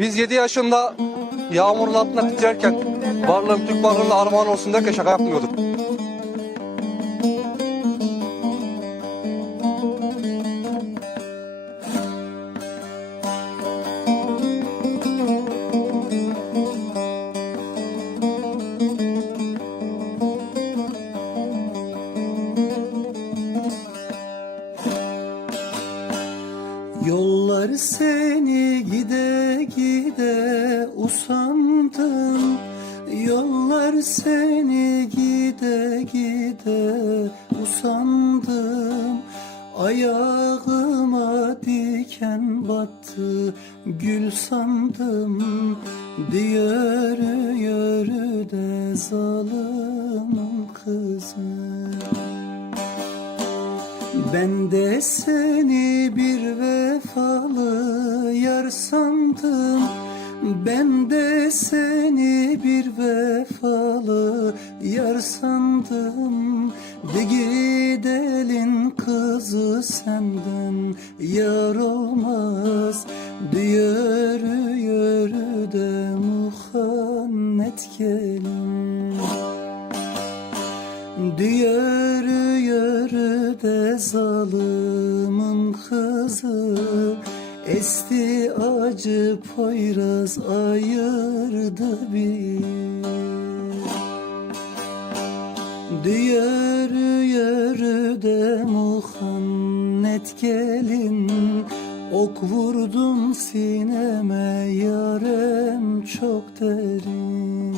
Biz 7 yaşında yağmurun altında titrerken varlığım Türk varlığına armağan olsun derken şaka yapmıyorduk. Yollar seni gide usandım. Yollar seni gide gide usandım. Ayağıma diken battı gül sandım. Yürü yürü de zalimin kızı ben de seni bir vefalı yar sandım Ben de seni bir vefalı yar sandım. De gidelim kızı senden yar olmaz. De yürü yürü de muhannet gelin. Yürü yürü de zalimin kızı Esti acı poyraz ayırdı bir. Yürü yürü de muhannet gelin. Ok vurdum sineme yarem çok derin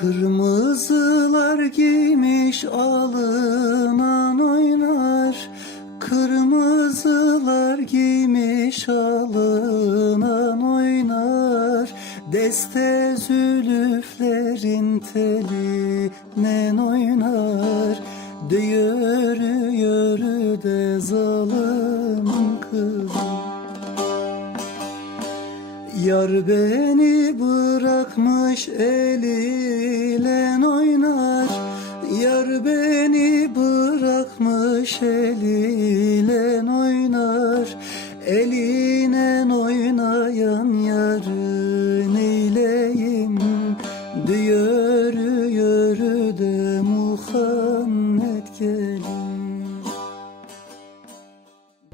Kırmızılar giymiş alınan oynar. Kırmızılar giymiş alınan oynar. Deste zülüflerin teline oynar. De yürü yürü de zalim Yar beni bırakmış eliyle oynar. Yar beni bırakmış eliyle oynar. Eline oynayan yarın eyleyim. De yürü de gel